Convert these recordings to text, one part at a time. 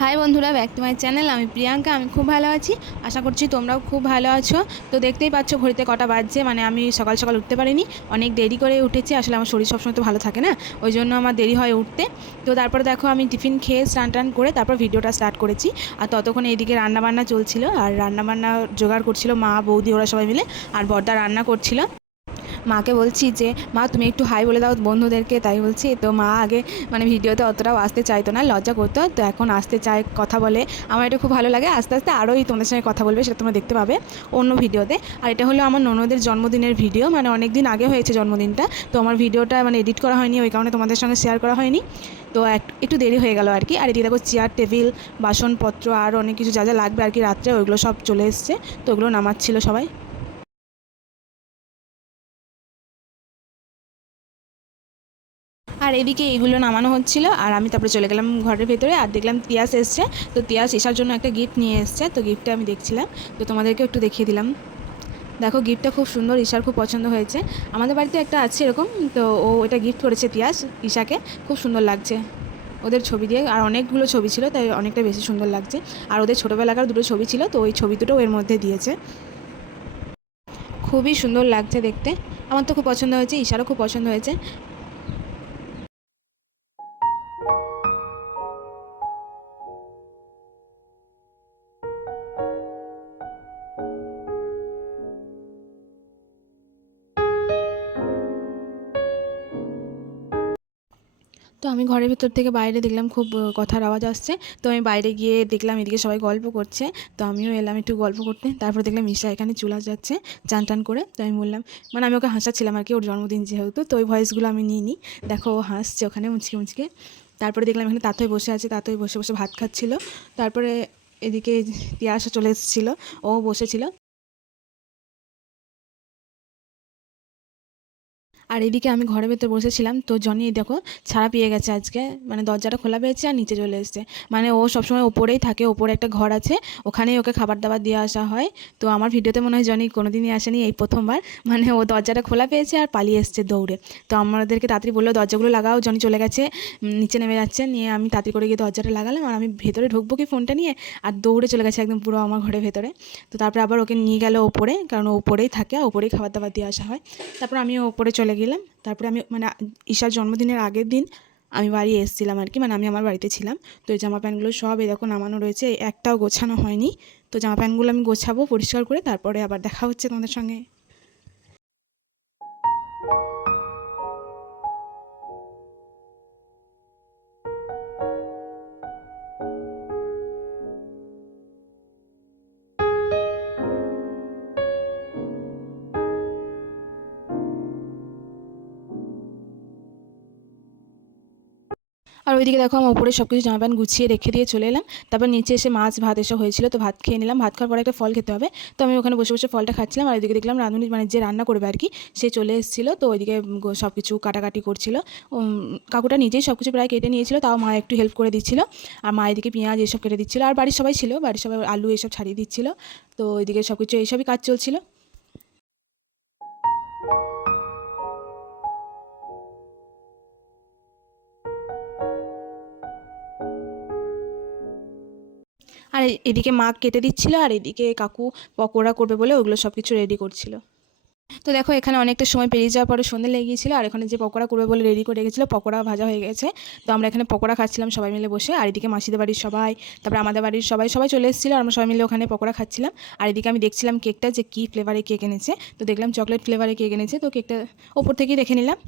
High বন্ধুরা, back to my channel. আমি প্রিয়াঙ্কা। আমি খুব ভালো আছি, আশা করছি তোমরাও খুব ভালো আছো। তো দেখতেই পাচ্ছ ঘড়িতে কটা বাজছে, মানে আমি সকাল সকাল উঠতে পারিনি, অনেক দেরি করে উঠেছি। আসলে আমার শরীর সবসময় তো ভালো থাকে না, ওই জন্য আমার দেরি হয় উঠতে। তো তারপরে দেখো আমি টিফিন খেয়ে স্নান টান করে তারপর ভিডিওটা স্টার্ট করেছি। আর ততক্ষণ এইদিকে রান্নাবান্না চলছিল, আর রান্নাবান্না জোগাড় করছিল মা বৌদি ওরা সবাই মিলে, আর বড়দা রান্না করছিল। মাকে বলছি যে মা তুমি একটু হাই বলে দাও বন্ধুদেরকে, তাই বলছি। তো মা আগে মানে ভিডিওতে অতটাও আসতে চাইতো না, লজ্জা করতো, তো এখন আসতে চায়, কথা বলে। আমার এটা খুব ভালো লাগে। আস্তে আস্তে আরোই তোমাদের সঙ্গে কথা বলবে, সেটা তোমরা দেখতে পাবে অন্য ভিডিওতে। আর এটা হলো আমার ননদের জন্মদিনের ভিডিও, মানে অনেক দিন আগে হয়েছে জন্মদিনটা, তো আমার ভিডিওটা মানে এডিট করা হয়নি, ওই কারণে তোমাদের সঙ্গে শেয়ার করা হয়নি। তো একটু দেরি হয়ে গেল আর কি। আর এদিকে দেখো চেয়ার টেবিল বাসনপত্র আর অনেক কিছু যা যা লাগবে আর কি রাত্রে, ওইগুলো সব চলে এসছে, তো ওগুলো নামাচ্ছিল সবাই। আর এদিকে এইগুলো নামানো হচ্ছিল, আর আমি তারপরে চলে গেলাম ঘরের ভেতরে, আর দেখলাম তিয়াস এসছে। তো তিয়াস এসার জন্য একটা গিফট নিয়ে এসছে, তো গিফটটা আমি দেখছিলাম, তো তোমাদেরকে একটু দেখিয়ে দিলাম। দেখো গিফটটা খুব সুন্দর, ঈশার খুব পছন্দ হয়েছে। আমাদের বাড়িতে একটা আছে এরকম, তো ও এটা গিফট করেছে তিয়াস ঈশাকে, খুব সুন্দর লাগছে ওদের ছবি দিয়ে। আর অনেকগুলো ছবি ছিল, তাই অনেকটা বেশি সুন্দর লাগছে। আর ওদের ছোটোবেলাকার দুটো ছবি ছিল, তো ওই ছবি দুটো এর মধ্যে দিয়েছে। খুবই সুন্দর লাগছে দেখতে, আমার তো খুব পছন্দ হয়েছে, ঈশারও খুব পছন্দ হয়েছে। তো আমি ঘরের ভিতর থেকে বাইরে দেখলাম খুব কথার আওয়াজ আসছে, তো আমি বাইরে গিয়ে দেখলাম এদিকে সবাই গল্প করছে, তো আমিও এলাম একটু গল্প করতে। তারপর দেখলাম ঈশা এখানে চুলা যাচ্ছে চান টান করে, তো আমি বললাম, মানে আমি ওকে হাসাচ্ছিলাম আর কি, ওর জন্মদিন যেহেতু, তো ওই ভয়েসগুলো আমি নিইনি। দেখো ও হাসছে ওখানে মুচকে মুচকে। তারপরে দেখলাম এখানে তাতই বসে আছে, তাতই বসে বসে ভাত খাচ্ছিল। তারপরে এদিকে তিয়াসা চলে এসেছিলো, ও বসেছিল। আর এদিকে আমি ঘরের ভেতর বসেছিলাম, তো জনি দেখো ছাড়া পেয়ে গেছে আজকে, মানে দরজাটা খোলা পেয়েছে আর নিচে চলে এসেছে। মানে ও সবসময় ওপরেই থাকে, ওপরে একটা ঘর আছে, ওখানেই ওকে খাবার দাবার দিয়ে আসা হয়। তো আমার ভিডিওতে মনে হয় জনি কোনোদিনই আসেনি, এই প্রথমবার। মানে ও দরজাটা খোলা পেয়েছে আর পালিয়ে এসছে দৌড়ে। তো আমাদেরকে তাড়াতাড়ি বললো দরজাগুলো লাগাও, জনি চলে গেছে, নিচে নেমে যাচ্ছে। নিয়ে আমি তাড়াতাড়ি করে গিয়ে দরজাটা লাগালাম, আর আমি ভেতরে ঢুকবো কি ফোনটা নিয়ে, আর দৌড়ে চলে গেছে একদম পুরো আমার ঘরের ভেতরে। তো তারপরে আবার ওকে নিয়ে গেল ওপরে, কারণ ও ওপরেই থাকে, ওপরেই খাবার দাবার দিয়ে আসা হয়। তারপর আমি ওপরে চলে গেলাম। তারপরে আমি মানে ঈশার জন্মদিনের আগের দিন আমি বাড়ি এসেছিলাম আর কি, মানে আমি আমার বাড়িতে ছিলাম। তো এই জামা প্যান্টগুলো সব এরকম নামানো রয়েছে, একটাও গোছানো হয়নি। তো জামা প্যান্টগুলো আমি গোছাবো পরিষ্কার করে, তারপরে আবার দেখা হচ্ছে তোমাদের সঙ্গে। আর ওইদিকে দেখো আমার উপরে সব কিছু জামা প্যান্ট গুছিয়ে রেখে দিয়ে চলে এলাম। তারপর নিচে এসে মাছ ভাত এসব হয়েছিল, তো ভাত খেয়ে নিলাম। ভাত খাওয়ার পরে একটা ফল খেতে হবে, তো আমি ওখানে বসে বসে ফলটা খাচ্ছিলাম। আর ওইদিকে দেখলাম রাঁধুনি, মানে যে রান্না করবে আর কি, সে চলে এসেছিলো। তো ওইদিকে সব কিছু কাটাকাটি করছিল। কাকুটা নিজেই সব কিছু প্রায় কেটে নিয়েছিল, তাও মা একটু হেল্প করে দিচ্ছিল। আর মা এদিকে পেঁয়াজ এসব কেটে দিচ্ছিলো, আর বাড়ির সবাই ছিল, বাড়ির সবাই আলু এসব ছাড়িয়ে দিচ্ছিলো। তো ওইদিকে সব কিছু এইসবই কাজ চলছিল। আর এদিকে মা কেটে দিচ্ছিল, আর এদিকে কাকু পকোড়া করবে বলে ওগুলো সব কিছু রেডি করছিল। তো দেখো এখানে অনেকটা সময় পেরিয়ে যাওয়ার পরে সন্ধ্যে লেগে গিয়েছিল, আর এখানে যে পকোড়া করবে বলে রেডি করে রেখেছিলো, পকোড়া ভাজা হয়ে গেছে। তো আমরা এখানে পকোড়া খাচ্ছিলাম সবাই মিলে বসে। আর এদিকে মাসিদের বাড়ির সবাই, তারপরে আমাদের বাড়ির সবাই সবাই চলে এসেছিলো, আর আমরা সবাই মিলে ওখানে পকোড়া খাচ্ছিলাম। আর এদিকে আমি দেখছিলাম কেকটা যে কী ফ্লেভারে কেক এনেছে, তো দেখলাম চকলেট ফ্লেভারে কেক এনেছে, তো কেকটা ওপর থেকেই দেখে নিলাম।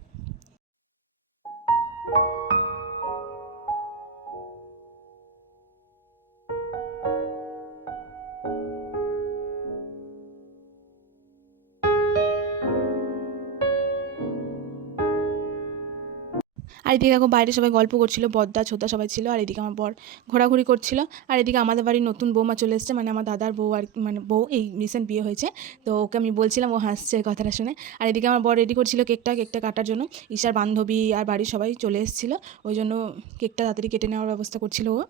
আর এদিকে দেখো বাইরে সবাই গল্প করছিল, বদ্দা ছোদ্দা সবাই ছিল। আর এদিকে আমার বর ঘোরাঘুরি করছিল। আর এদিকে আমাদের বাড়ির নতুন বৌমা চলে এসেছে, মানে আমার দাদার বউ আর মানে বউ, এই রিসেন্ট বিয়ে হয়েছে। তো ওকে আমি বলছিলাম, ও হাসছে কথাটা শুনে। আর এদিকে আমার বর রেডি করছিল কেকটা কেকটা কাটার জন্য। ঈশার বান্ধবী আর বাড়ির সবাই চলে এসেছিলো, ওই জন্য কেকটা তাড়াতাড়ি কেটে নেওয়ার ব্যবস্থা করছিল ও।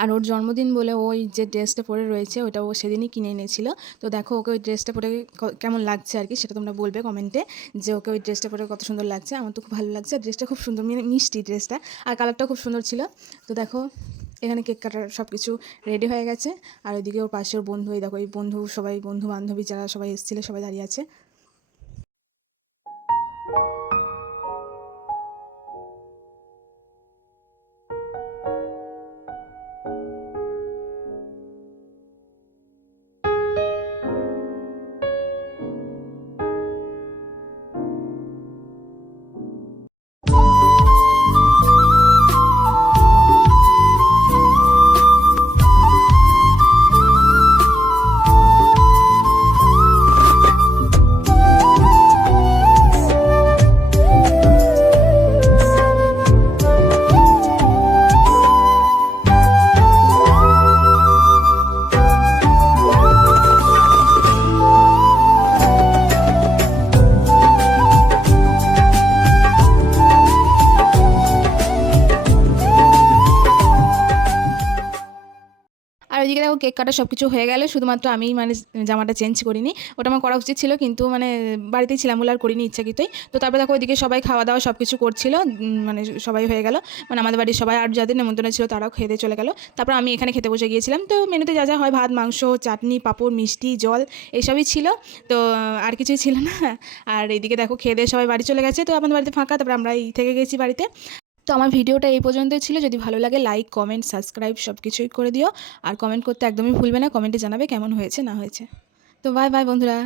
আর ওর জন্মদিন বলে ওই যে ড্রেসটা পরে রয়েছে, ওটা ও সেদিনই কিনে এনেছিল। তো দেখো ওকে ওই ড্রেসটা পরে কেমন লাগছে আর কি, সেটা তোমরা বলবে কমেন্টে, যে ওকে ওই ড্রেসটা পরে কত সুন্দর লাগছে। আমার তো খুব ভালো লাগছে, আর ড্রেসটা খুব সুন্দর, মিষ্টি ড্রেসটা, আর কালারটাও খুব সুন্দর ছিল। তো দেখো এখানে কেক কাটার সব কিছু রেডি হয়ে গেছে। আর ওইদিকে ওর পাশে ওর বন্ধু, এই দেখো এই বন্ধু সবাই, বন্ধু বান্ধবী যারা সবাই এসেছিলো সবাই দাঁড়িয়ে আছে। আর ওইদিকে দেখো কেক কাটা সব কিছু হয়ে গেলে শুধুমাত্র আমি মানে জামাটা চেঞ্জ করিনি, ওটা আমার করা উচিত ছিল কিন্তু মানে বাড়িতেই ছিলাম বলে আর করিনি ইচ্ছাকৃতই। তো তারপরে দেখো ওইদিকে সবাই খাওয়া দাওয়া সব কিছু করছিল, মানে সবাই হয়ে গেল, মানে আমাদের বাড়ির সবাই আর যাদের নেমন্তন্ন ছিল তারাও খেতে চলে গেল। তারপর আমি এখানে খেতে বসে গিয়েছিলাম। তো মেনুতে যা যা হয় ভাত, মাংস, চাটনি, পাঁপড়, মিষ্টি, জল এইসবই ছিল। তো আর কিছুই ছিল না। আর এইদিকে দেখো খেয়ে দিয়ে সবাই বাড়ি চলে গেছে, তো আমাদের বাড়িতে ফাঁকা, তারপরে আমরা এই থেকে গেছি বাড়িতে। তো আমার ভিডিওটা এই পর্যন্তই ছিল। যদি ভালো লাগে লাইক, কমেন্ট, সাবস্ক্রাইব সব কিছুই করে দিও। আর কমেন্ট করতে একদমই ভুলবে না, কমেন্টে জানাবে কেমন হয়েছে না হয়েছে। তো বাই বাই বন্ধুরা।